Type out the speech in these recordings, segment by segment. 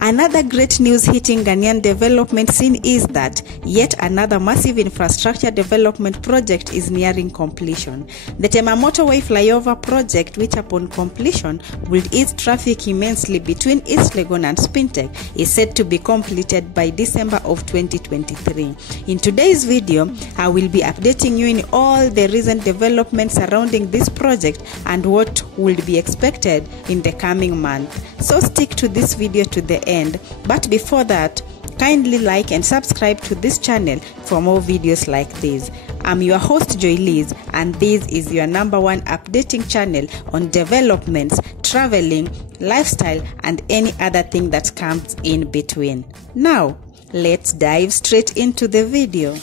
Another great news hitting Ghanaian development scene is that yet another massive infrastructure development project is nearing completion. The Tema Motorway Flyover project, which upon completion will ease traffic immensely between East Legon and Spintek, is set to be completed by December of 2023. In today's video, I will be updating you in all the recent developments surrounding this project and what will be expected in the coming month. So stick to this video to the end. But before that, kindly like and subscribe to this channel for more videos like this. I'm your host Joy Liz, and this is your #1 updating channel on developments, traveling, lifestyle, and any other thing that comes in between. Now, let's dive straight into the video.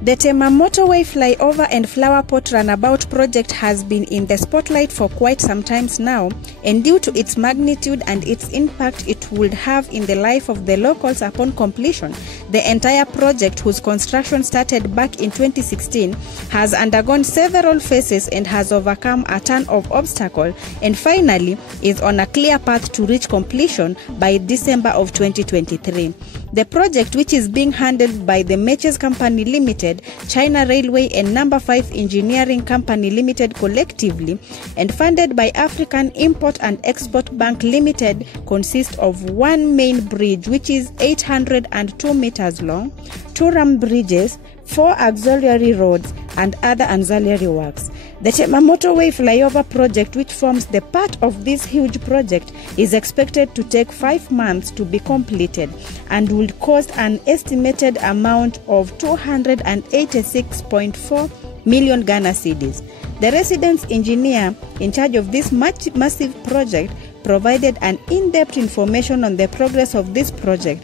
The Tema Motorway Flyover and Flower Pot Runabout project has been in the spotlight for quite some time now, and due to its magnitude and its impact it would have in the life of the locals upon completion, the entire project, whose construction started back in 2016, has undergone several phases and has overcome a ton of obstacles, and finally is on a clear path to reach completion by December of 2023. The project, which is being handled by the Meches Company Limited, China Railway and Number 5 Engineering Company Limited collectively, and funded by African Import and Export Bank Limited, consists of one main bridge which is 802 meters long, 2 ramp bridges, 4 auxiliary roads, and other ancillary works. The Tema Motorway Flyover project, which forms the part of this huge project, is expected to take 5 months to be completed and will cost an estimated amount of 286.4 million Ghana cedis. The resident engineer in charge of this massive project provided an in-depth information on the progress of this project.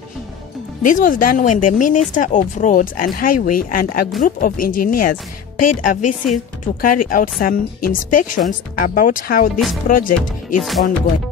This was done when the Minister of Roads and Highway and a group of engineers paid a visit to carry out some inspections about how this project is ongoing.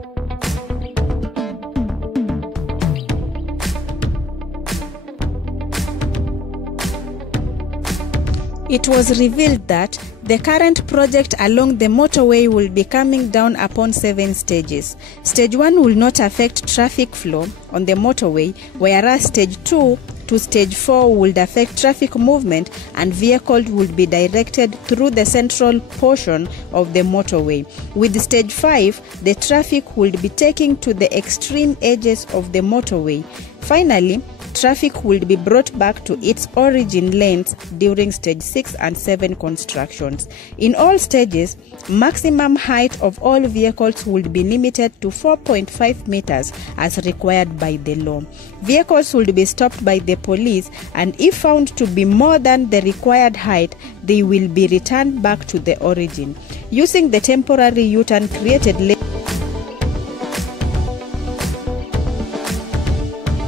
It was revealed that the current project along the motorway will be coming down upon 7 stages. Stage 1 will not affect traffic flow on the motorway, whereas Stage 2 to Stage 4 will affect traffic movement, and vehicles will be directed through the central portion of the motorway. With Stage 5, the traffic will be taken to the extreme edges of the motorway. Finally, traffic will be brought back to its origin lanes during Stage 6 and 7 constructions. In all stages, maximum height of all vehicles will be limited to 4.5 meters as required by the law. Vehicles will be stopped by the police, and if found to be more than the required height, they will be returned back to the origin. Using the temporary U-turn created later,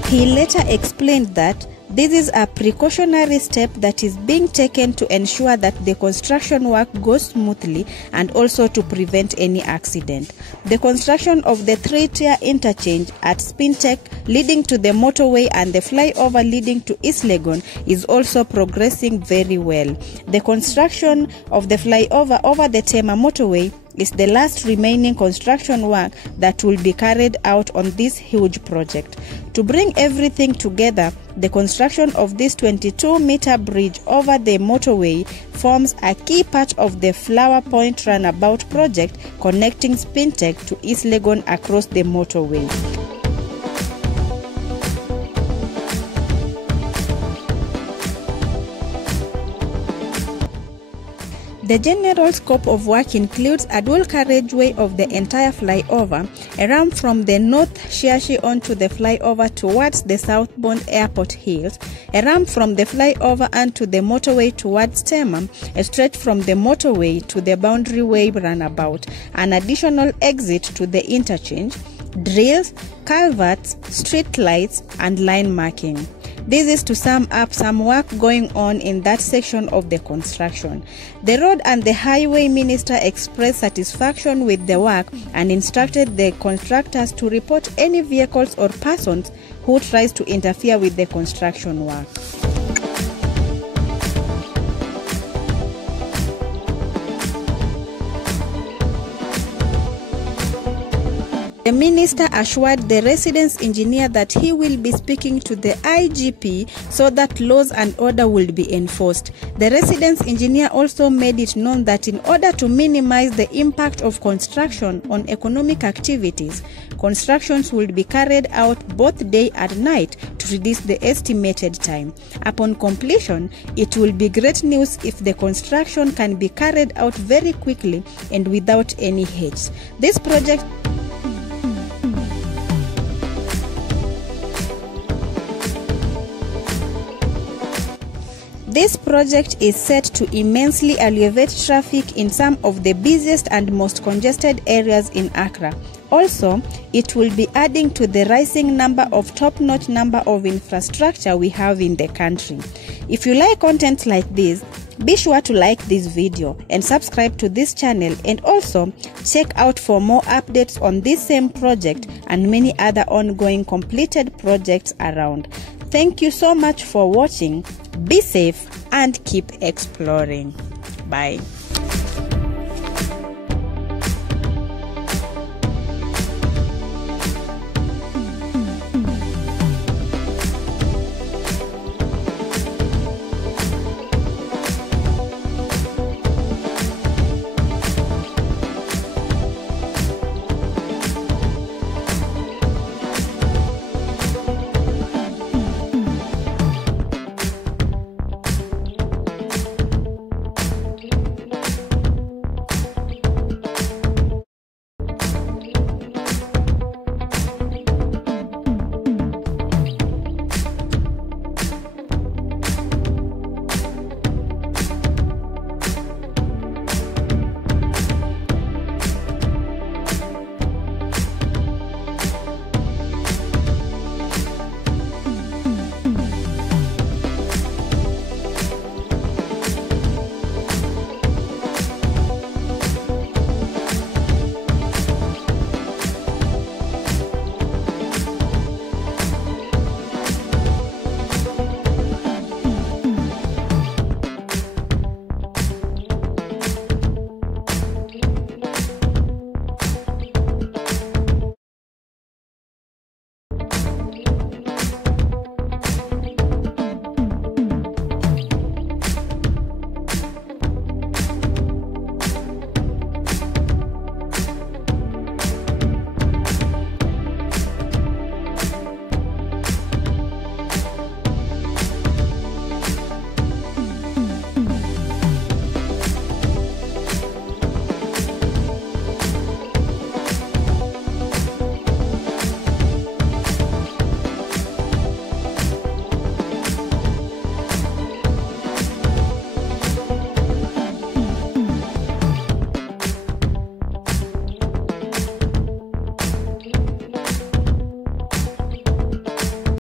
he later explained that this is a precautionary step that is being taken to ensure that the construction work goes smoothly and also to prevent any accident. The construction of the 3-tier interchange at Spintek leading to the motorway and the flyover leading to East Legon is also progressing very well. The construction of the flyover over the Tema Motorway is the last remaining construction work that will be carried out on this huge project. To bring everything together, the construction of this 22-meter bridge over the motorway forms a key part of the Flower Point Runabout project connecting Spintek to East Legon across the motorway. The general scope of work includes a dual carriageway of the entire flyover, a ramp from the North Shiashi onto the flyover towards the southbound airport hills, a ramp from the flyover onto the motorway towards Tema, a stretch from the motorway to the boundary way runabout, an additional exit to the interchange, drills, culverts, street lights, and line marking. This is to sum up some work going on in that section of the construction. The Road and the Highway Minister expressed satisfaction with the work and instructed the contractors to report any vehicles or persons who tries to interfere with the construction work. The minister assured the residence engineer that he will be speaking to the IGP so that laws and order will be enforced. The residence engineer also made it known that in order to minimize the impact of construction on economic activities, constructions will be carried out both day and night to reduce the estimated time. Upon completion, it will be great news if the construction can be carried out very quickly and without any hitches. This project is set to immensely elevate traffic in some of the busiest and most congested areas in Accra. Also, it will be adding to the rising number of top-notch number of infrastructure we have in the country. If you like content like this, be sure to like this video and subscribe to this channel, and also check out for more updates on this same project and many other ongoing completed projects around. Thank you so much for watching. Be safe and keep exploring. Bye.